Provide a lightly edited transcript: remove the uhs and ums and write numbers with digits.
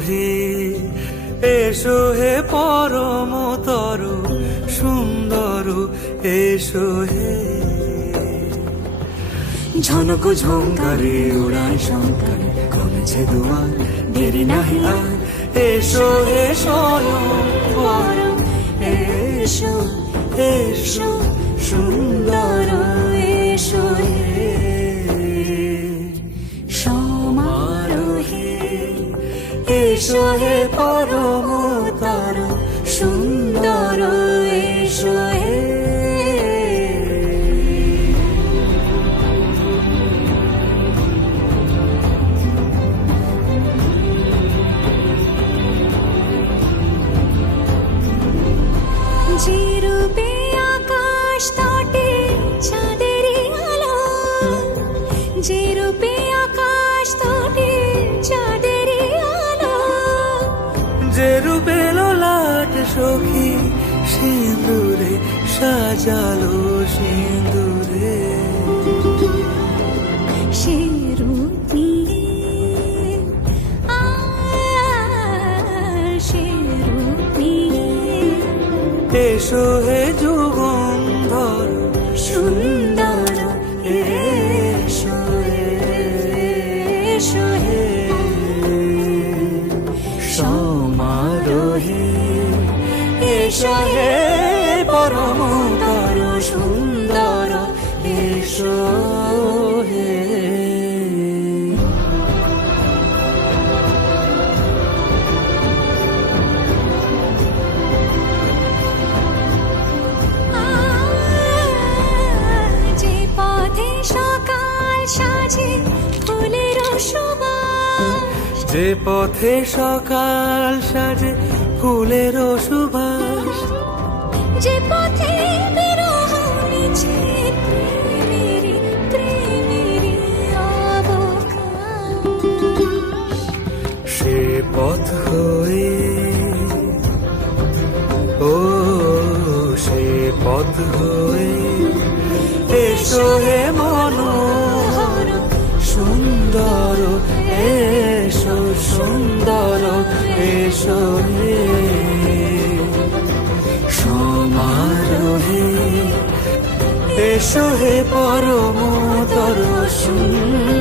সমারোহে এসো হে পরমতর সুন্দর এসো হে। ঝনক ঝঙ্কারে উড়ায় শঙ্কারে কমেছে দুয়ার দেরি নাহি আর। এসো হে স্বয়ং পরম এসো এসো সুন্দর এসো হে। সমারোহে এসো হে পরমতর সুন্দর এসো হে। যে রূপে আকাশ তটে চাঁদেরই আলো, যে রূপে আকাশ তটে চাঁদেরই আলো, যে রূপে ললাট সখী সিঁদুরে সাজালো সিঁদুরে। সে রূপ নিয়ে সে রূপ নিয়ে এসো হে যুগন্ধর সুন্দর এসো এসো হে। সমারোহে এসো হে পরমতর সুন্দর এসো হে। যে পথে সকাল সাজে ফুলের সুবাস, যে পথে সকাল সাজে ফুলের সুবাস, যে পথে বিরহ মিছে প্রেমেরই প্রেমেরই অবকাশ, সে পথ হয়ে ও সে পথ হয়ে এসো হে মনোহর সুন্দর এসো সুন্দর এসো হে। সমারোহে এসো হে পরমতর সুন্দর